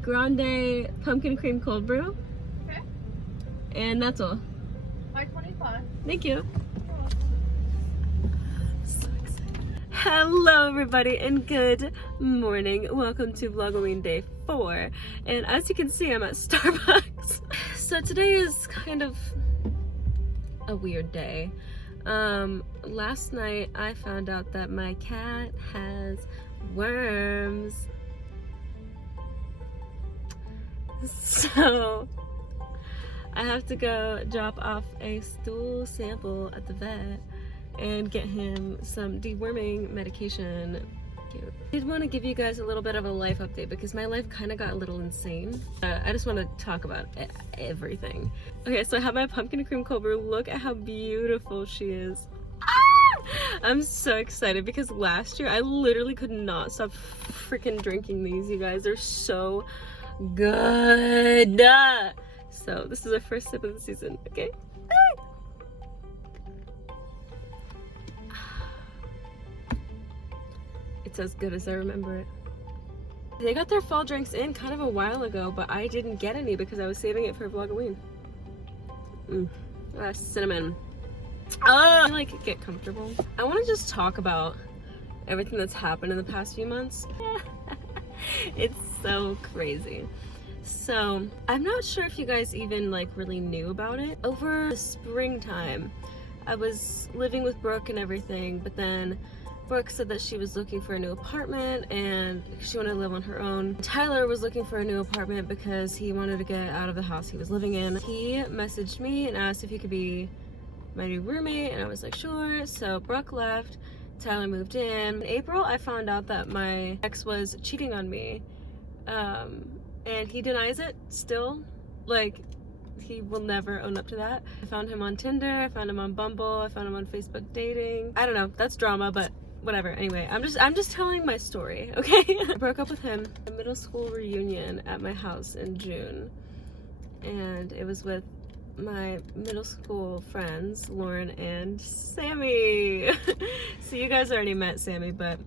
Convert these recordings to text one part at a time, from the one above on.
grande pumpkin cream cold brew. Okay. And that's all. $5.25. Thank you. So excited. Hello everybody and good morning. Welcome to Vlog-O-ween day 4. And as you can see, I'm at Starbucks. So today is kind of a weird day. Last night I found out that my cat has worms. So I have to go drop off a stool sample at the vet and get him some deworming medication. Cute. I did want to give you guys a little bit of a life update because my life kind of got a little insane. I just want to talk about everything. Okay, so I have my pumpkin cream cold brew. Look at how beautiful she is. I'm so excited because last year I literally could not stop freaking drinking these, you guys. They're so good. So this is our first sip of the season, okay? It's as good as I remember it. They got their fall drinks in kind of a while ago, but I didn't get any because I was saving it for Vlog-O-ween. Cinnamon. Oh, like get comfortable. I want to just talk about everything that's happened in the past few months. It's so crazy. So I'm not sure if you guys even like really knew about it. Over the springtime, I was living with Brooke and everything, but then Brooke said that she was looking for a new apartment and she wanted to live on her own. Tyler was looking for a new apartment because he wanted to get out of the house he was living in. He messaged me and asked if he could be my new roommate, and I was like, sure. So Brooke left, Tyler moved in. In April, I found out that my ex was cheating on me. And he denies it still. Like, he will never own up to that. I found him on Tinder, I found him on Bumble, I found him on Facebook dating. I don't know, that's drama, but whatever. Anyway, I'm just telling my story, okay? I broke up with him at a middle school reunion at my house in June. And it was with my middle school friends, Lauren and Sammy. So you guys already met Sammy, but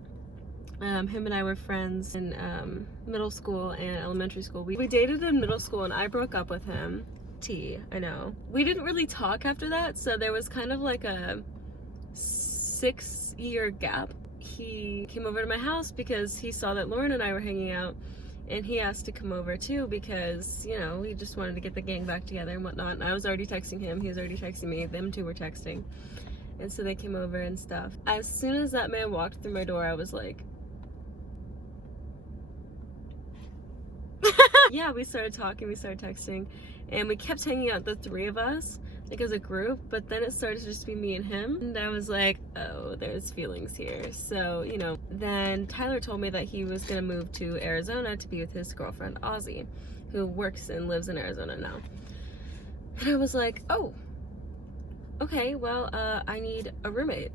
him and I were friends in middle school and elementary school. We dated in middle school and I broke up with him. I know. We didn't really talk after that, so there was kind of like a 6-year gap. He came over to my house because he saw that Lauren and I were hanging out, and he asked to come over too because, you know, he just wanted to get the gang back together and whatnot. And I was already texting him, he was already texting me, them two were texting. And so they came over and stuff. As soon as that man walked through my door, I was like, yeah, we started talking, we started texting, and we kept hanging out, the three of us, like as a group, but then it started to just be me and him, and I was like, oh, there's feelings here. So, you know, then Tyler told me that he was gonna move to Arizona to be with his girlfriend, Ozzy, who works and lives in Arizona now. And I was like, oh, okay, well, I need a roommate.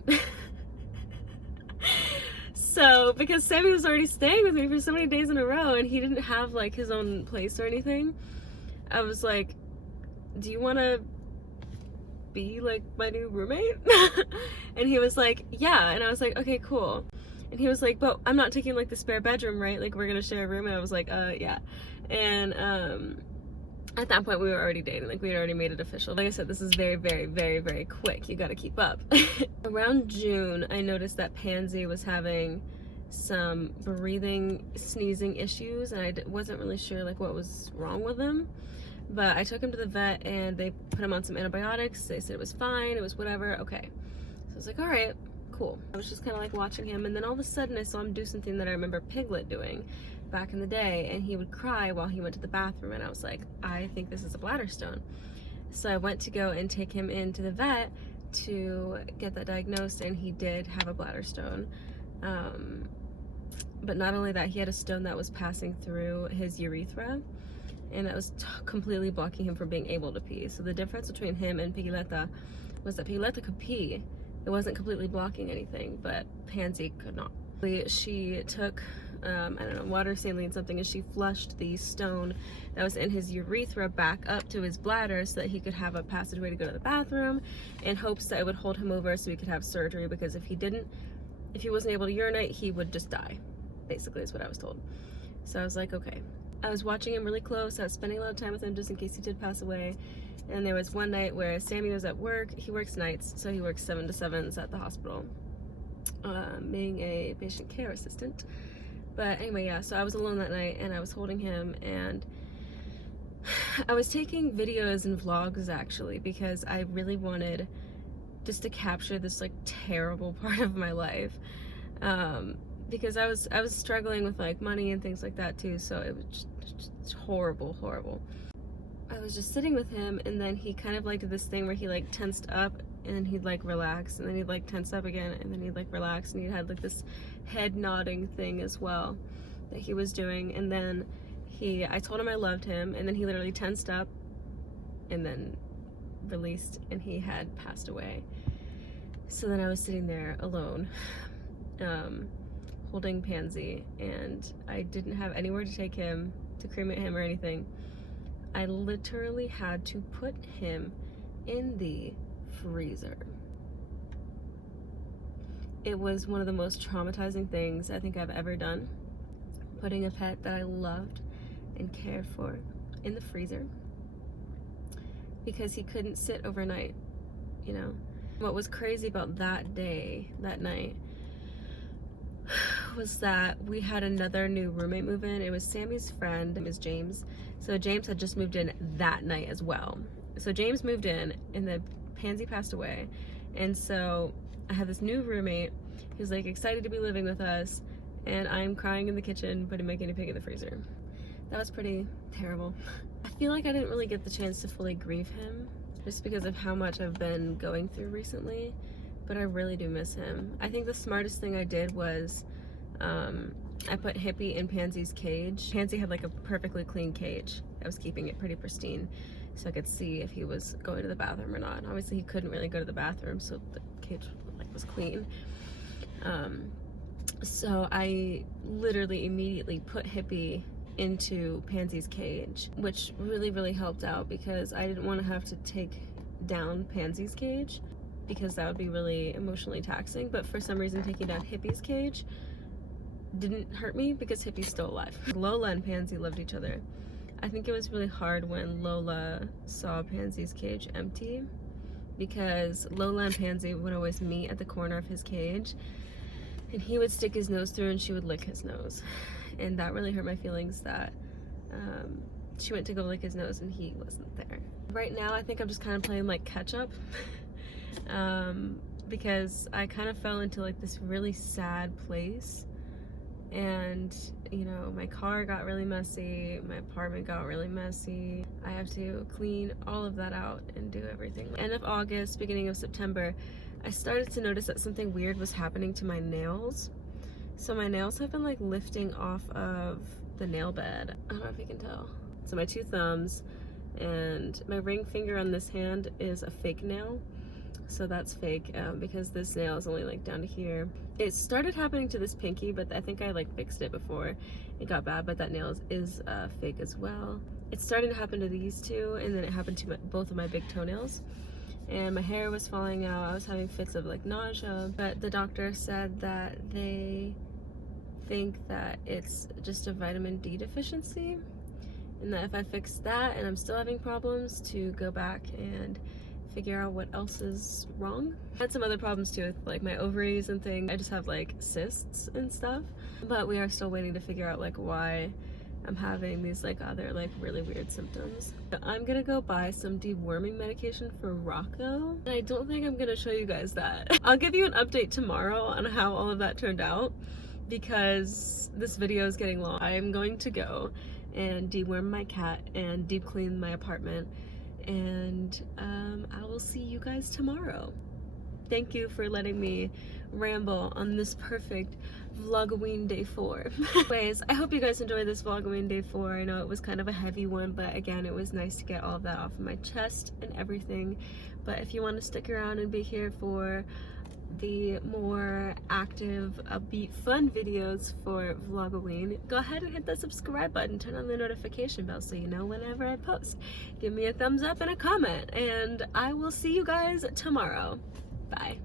So, because Sammy was already staying with me for so many days in a row and he didn't have like his own place or anything, I was like, do you want to be like my new roommate? And he was like, yeah. And I was like, okay, cool. And he was like, but I'm not taking like the spare bedroom, right? Like we're gonna share a room. And I was like, yeah. And at that point we were already dating, like we had already made it official. Like I said, this is very, very, very, very quick. You gotta keep up. Around June, I noticed that Pansy was having some breathing, sneezing issues, and I wasn't really sure like what was wrong with him. But I took him to the vet and they put him on some antibiotics. They said it was fine, it was whatever, okay. So I was like, all right, cool. I was just kind of like watching him, and then all of a sudden I saw him do something that I remember Piglet doing back in the day, and he would cry while he went to the bathroom, and I was like, I think this is a bladder stone. So I went to go and take him into the vet to get that diagnosed, and he did have a bladder stone. But not only that, he had a stone that was passing through his urethra, and that was completely blocking him from being able to pee. So the difference between him and Pigiletta was that Pigiletta could pee. It wasn't completely blocking anything, but Pansy could not. She took I don't know, water saline something, and she flushed the stone that was in his urethra back up to his bladder so that he could have a passageway to go to the bathroom, in hopes that it would hold him over so he could have surgery, because if he wasn't able to urinate, he would just die, basically, is what I was told. So I was like, okay. I was watching him really close. I was spending a lot of time with him just in case he did pass away. And there was one night where Sammy was at work. He works nights, so he works 7 to 7s at the hospital, being a patient care assistant. But anyway, yeah, so I was alone that night and I was holding him, and I was taking videos and vlogs actually because I really wanted just to capture this like terrible part of my life, because I was struggling with like money and things like that too, so it was just horrible. I was just sitting with him, and then he kind of like did this thing where he like tensed up and then he'd like relax, and then he'd like tense up again, and then he'd like relax, and he had like this head nodding thing as well that he was doing. And then I told him I loved him, and then he literally tensed up and then released, and he had passed away. So then I was sitting there alone, holding Pansy, and I didn't have anywhere to take him to cremate him or anything. I literally had to put him in the freezer. It was one of the most traumatizing things I think I've ever done, putting a pet that I loved and cared for in the freezer because he couldn't sit overnight, you know. What was crazy about that night, was that we had another new roommate move in. It was Sammy's friend, name is James. So James had just moved in that night as well. So James moved in, and then Pansy passed away. And so I had this new roommate who's like excited to be living with us, and I'm crying in the kitchen, putting my guinea pig in the freezer. That was pretty terrible. I feel like I didn't really get the chance to fully grieve him just because of how much I've been going through recently, but I really do miss him. I think the smartest thing I did was I put Hippie in Pansy's cage. Pansy had like a perfectly clean cage. I was keeping it pretty pristine so I could see if he was going to the bathroom or not. And obviously he couldn't really go to the bathroom, so the cage like was clean. So I literally immediately put Hippie into Pansy's cage, which really helped out because I didn't want to have to take down Pansy's cage because that would be really emotionally taxing. But for some reason taking down Hippie's cage didn't hurt me because Hippie's still alive. Lola and Pansy loved each other. I think it was really hard when Lola saw Pansy's cage empty because Lola and Pansy would always meet at the corner of his cage, and he would stick his nose through and she would lick his nose. And that really hurt my feelings that she went to go lick his nose and he wasn't there. Right now I think I'm just kind of playing like catch up because I kind of fell into like this really sad place, and you know, my car got really messy, my apartment got really messy. I have to clean all of that out and do everything. End of August, beginning of September, I started to notice that something weird was happening to my nails. So my nails have been like lifting off of the nail bed. I don't know if you can tell. So my 2 thumbs and my ring finger on this hand is a fake nail. So that's fake because this nail is only like down to here. It started happening to this pinky, but I think I like fixed it before it got bad, but that nail is fake as well. It's starting to happen to these 2, and then it happened to both of my big toenails. And my hair was falling out. I was having fits of like nausea, but the doctor said that they think that it's just a vitamin D deficiency, and that if I fix that and I'm still having problems, to go back and figure out what else is wrong. I had some other problems too with like my ovaries and things. I just have like cysts and stuff, but we are still waiting to figure out like why I'm having these like other like really weird symptoms. I'm gonna go buy some deworming medication for Rocco, and I don't think I'm gonna show you guys that. I'll give you an update tomorrow on how all of that turned out because this video is getting long. I'm going to go and deworm my cat and deep clean my apartment, and I will see you guys tomorrow. Thank you for letting me ramble on this perfect Vlog-O-ween day 4. Anyways, I hope you guys enjoyed this Vlog-O-ween day 4. I know it was kind of a heavy one, but again, it was nice to get all of that off of my chest and everything. But if you want to stick around and be here for the more active, upbeat, fun videos for Vlog-O-ween, go ahead and hit that subscribe button, turn on the notification bell so you know whenever I post. Give me a thumbs up and a comment, and I will see you guys tomorrow. Bye.